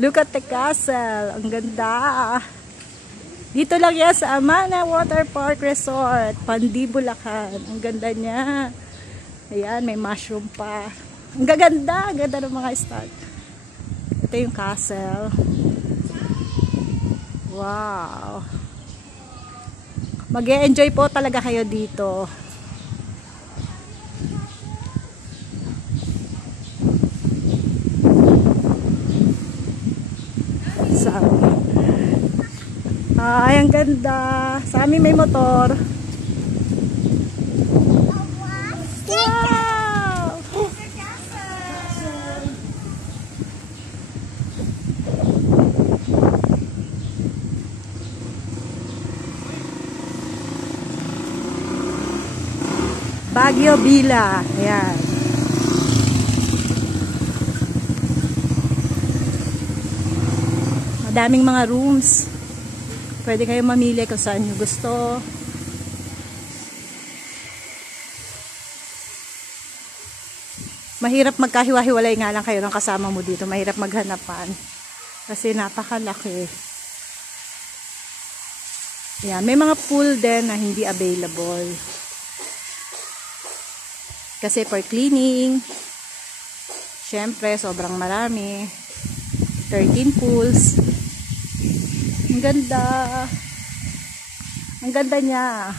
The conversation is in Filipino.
Look at the castle. Ang ganda. Dito lang yan sa Amana Water Park Resort, Pandi, Bulacan. Ang ganda niya. Ayan, may mushroom pa. Ang gaganda. Ang ganda ng mga start. Ito yung castle. Wow. Mag-e-enjoy po talaga kayo dito. Ay, ang ganda. Sa amin may motor. Wow! Baguio Villa. Ayan. Madaming mga rooms. Pwede kayo mamili kung saan nyo gusto. Mahirap magkahiwa-hiwalay nga lang kayo ng kasama mo dito. Mahirap maghanapan. Kasi napakalaki. Yan. May mga pool din na hindi available. Kasi for cleaning, syempre, sobrang marami. 13 pools. Ang ganda. Ang ganda niya.